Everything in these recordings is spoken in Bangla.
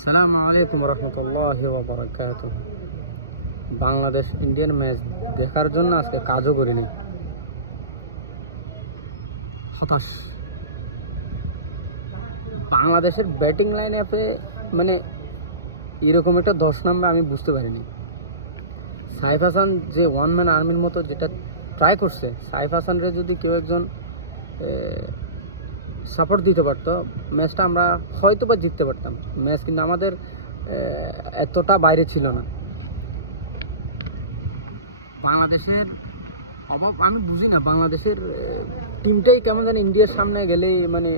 আসসালামু আলাইকুম রহমতুল্লাহি ওয়া বারাকাতুহু। বাংলাদেশ ইন্ডিয়ান ম্যাচ দেখার জন্য আজকে কাজও করিনি, হতাশ। বাংলাদেশের ব্যাটিং লাইন আপে মানে এরকম একটা 10 নম্বর আমি বুঝতে পারিনি। সাইফ হাসান যে ওয়ান ম্যান আর্মির মতো যেটা ট্রাই করছে, সাইফ হাসানরে যদি কেউ একজন সাপোর্ট দিতে পারতো, ম্যাচটা আমরা হয়তো বা জিততে পারতাম। ম্যাচ কিন্তু আমাদের এতটা বাইরে ছিল না। বাংলাদেশের অভাব আমি বুঝি না, বাংলাদেশের টিমটাই কেমন জানি ইন্ডিয়ার সামনে গেলেই মানে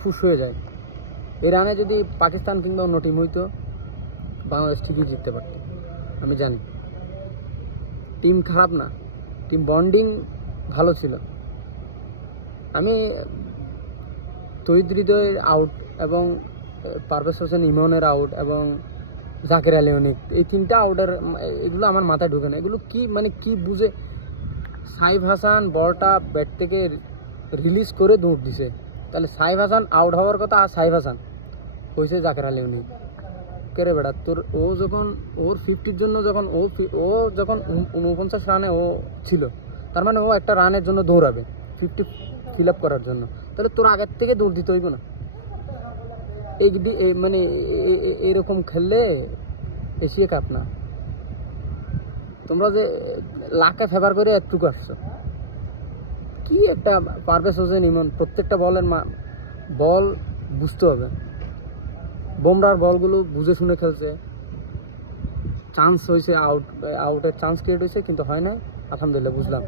ফুস হয়ে যায়। এই রানে যদি পাকিস্তান কিংবা অন্য টিম হইতো, বাংলাদেশ ঠিকই জিততে পারত। আমি জানি টিম খারাপ না, টিম বন্ডিং ভালো ছিল। আমি তহিদ হৃদয়ের আউট এবং পারভেজ হোসেন ইমনের আউট এবং জাকের আলী অনিক, এই তিনটা আউটের এগুলো আমার মাথায় ঢুকে না। এগুলো কি মানে কি বুঝে সাইফ হাসান বলটা ব্যাট থেকে রিলিজ করে দৌড় দিছে, তাহলে সাইফ হাসান আউট হওয়ার কথা। আর সাইফ হাসান হয়েছে জাকের আলী অনিক। কেরে বেড়া তোর ও যখন ওর 50-র জন্য যখন ও যখন 49 রানে ও ছিল, তার মানে ও একটা রানের জন্য দৌড়াবে 50 ফিল আপ করার জন্য, তাহলে তোর আগের থেকে দৌড় দিতে হইব না? এই যদি মানে এরকম খেললে এশিয়া কাপ না। তোমরা যে লাখে ফেভার করে একটুকু আসছো, কি একটা পারভেজ হোসেন ইমন প্রত্যেকটা বল বুঝতে হবে। বুমরার বলগুলো বুঝে শুনে খেলছে। চান্স হয়েছে, আউটের চান্স ক্রিয়েট হয়েছে, কিন্তু হয় না। আলহামদুলিল্লাহ বুঝলাম।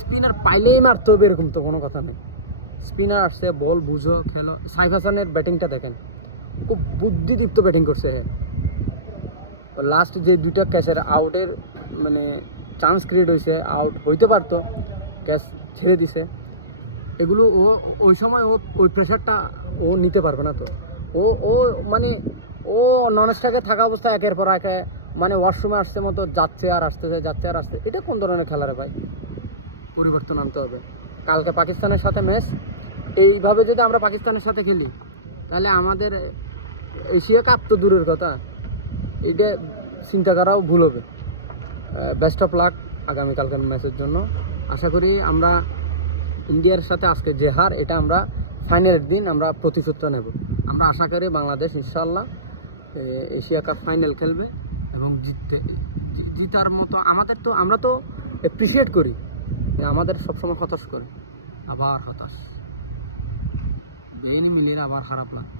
স্পিনার পাইলেই মারতে হবে এরকম তো কোনো কথা নেই। স্পিনার আসছে, বল বুঝো, খেলো। সাইফ হাসানের ব্যাটিংটা দেখেন, খুব বুদ্ধিদীপ্ত ব্যাটিং করছে। লাস্ট যে দুইটা ক্যাচের আউটের মানে চান্স ক্রিয়েট হয়েছে, আউট হইতে পারতো, ক্যাচ ছেড়ে দিছে। এগুলো ও ওই সময় ওই প্রেশারটা ও নিতে পারবে না। তো ও ও মানে ও নন স্ট্রাইকে থাকা অবস্থায় একের পর একে মানে ওয়াশরুমে আসতে মতো যাচ্ছে আর আসতেছে, যাচ্ছে আর আসতে। এটা কোন ধরনের খেলা রে ভাই? পরিবর্তন আনতে হবে। কালকে পাকিস্তানের সাথে ম্যাচ, এইভাবে যদি আমরা পাকিস্তানের সাথে খেলি, তাহলে আমাদের এশিয়া কাপ তো দূরের কথা, এটা চিন্তা করাও ভুল হবে। বেস্ট অফ লাক আগামীকালকের ম্যাচের জন্য। আশা করি আমরা ইন্ডিয়ার সাথে আজকে যে হার, এটা আমরা ফাইনালের দিন আমরা প্রতিশোধটা নেব। আমরা আশা করি বাংলাদেশ ইনশাআল্লাহ এশিয়া কাপ ফাইনাল খেলবে এবং জিতার মতো আমাদের তো, আমরা তো অ্যাপ্রিসিয়েট করি, আমাদের সবসময় হতাশ করে, আবার হতাশ বেইনি মিলিয়ে আবার খারাপ লাগে।